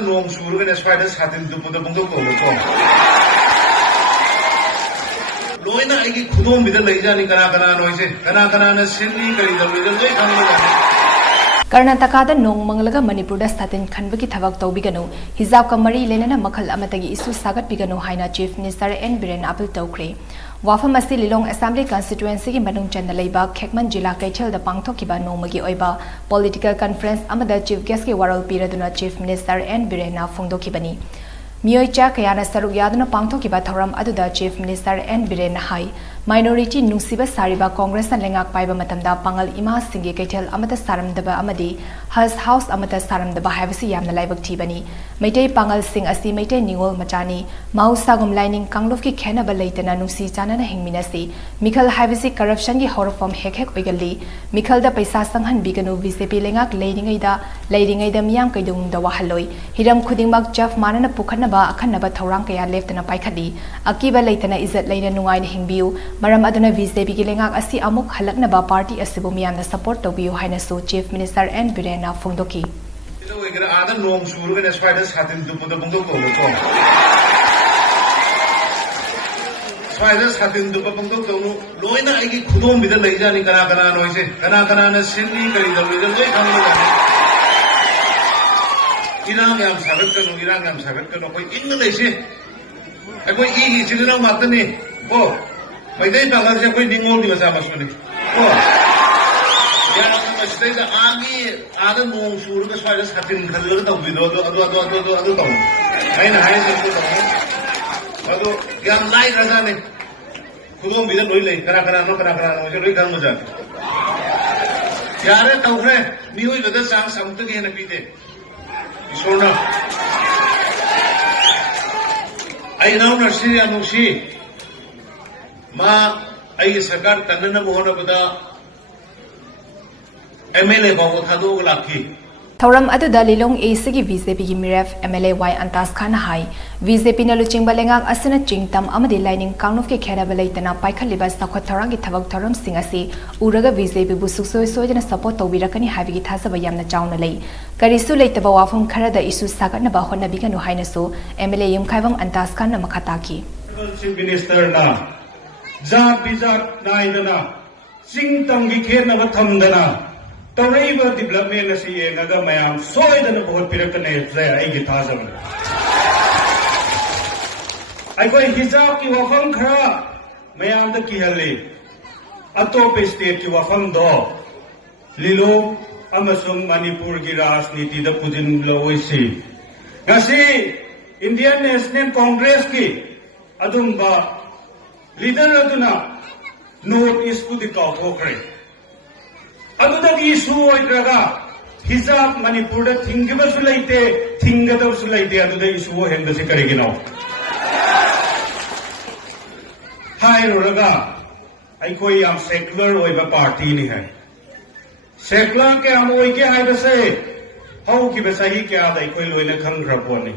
Nong Churaga Satin Toubiganu Loina Igi Kudum with the Lajani Kanakana noise, Kanakana Sydney, Karnataka da Nong Manipur da Satin Khanbagi Thabak Toubiganu, Hizab Kamari Lenana Makal Amatagi Isu Sagat Piganu Haina Chief Minister and Biren Singh. Wafamasi Lilong Assembly Constituency in Manung Chandalayba, Kekman Jila Kaichel the Pangtokiba Nomagi Oiba, Political Conference Amada Chief Geski Waral Piraduna Chief Minister and Birena Fungdokibani. Mioicha Kayana Saruk Yadana Pangtokiba Thoram Aduda Chief Minister and Birena Hai, Minority Nusiba Sariba Congress and Lengak Paiba Matamda Pangal Ima Singi Kaitel Amata Saram Daba Amadi, Has House Amata Saram Daba Havasi Yamna Laibak Tibani, Mete Pangal Sing Asi Mete Niwol Machani, Mau Sagum Lining Kanglovki Kenaba Laitana Nusi Janana Hingminasi, Mikal Havasi Corruption Gi Horror Hek Oigali, Mikal da Paisa Sanghan Biganu VCP Lengak Lading Aida Miang Kaidung da Wahaloi, Hiram Kudingmak Jeff Manana Pukanaba, Akanaba Tauranka left in a Paikadi, Akiba Laitana is at Lena Nuain Hingbiu, Maram Aduna VCP Gilengak Asi Amuk Halaknaba Party Asibumian the support of Bio Hainasu Chief Minister and Birena Fungdoki. Nong Churaga Satin Toubiganu Satin Toubiganu Loina Igi Kudum with the Lajani Kanakana noise, Kanakana Sydney, Irangam Sagat English. I go easy, Chilina Matani. Oh, my day Palas, I go Ningo to Samasuni. Oh, the army, other Nong Churaga Satin Khanbagi Thabak. I know, Gam Light Razani. Kudum with the Lily, Kanakana, Kanakana, Yara Taufe, New with the Sam something in a pite. I now Narsiya Mushi Ma I Sakar Kanana Mohana MLA Bawakado Laki. Thoram Aduda Lilong Asigi VCP Miref MLA Y Antas Khan Hai, VCP Naluching Balengak Asana Chingtam Amadi Lining Kanufke Kerabalatana Paikalibas Nakotharangi Thabak Thoram Singasi, Uraga VCP Busukso Sojan support Tobirakani Havigi Tasabayam Jaunalay. Karisu Laitaba Wafum Karada Isu Sagan Bahona Biganu Hainasu, MLA Yumkaivam Antas Khan Makataki. Chief Minister na Zat Bizat Naidana, Singtangi Kerna Thamdana. Toraiba development as a Naga Mayam, so I don't know what Pirakane there, Egitazam. I go Hizab to Wafam Kara, Mayam the Kihali, Atope State to Wafam Do, Lilo, Amasum Manipur Giras, Niti the Pudin Loisi. Nasi, Indian National Congress ki, Adumba, Leader Aduna, North East Pudika Hokre. Aduna issue oidraga hizab Manipur da thingba sulaite thingada sulaite aduna issue henda se karigino hai roraga ai koi am secular oiba party ni hai secular ke am oi ke hai base hau ki besahi ke adai koi loina khang raponi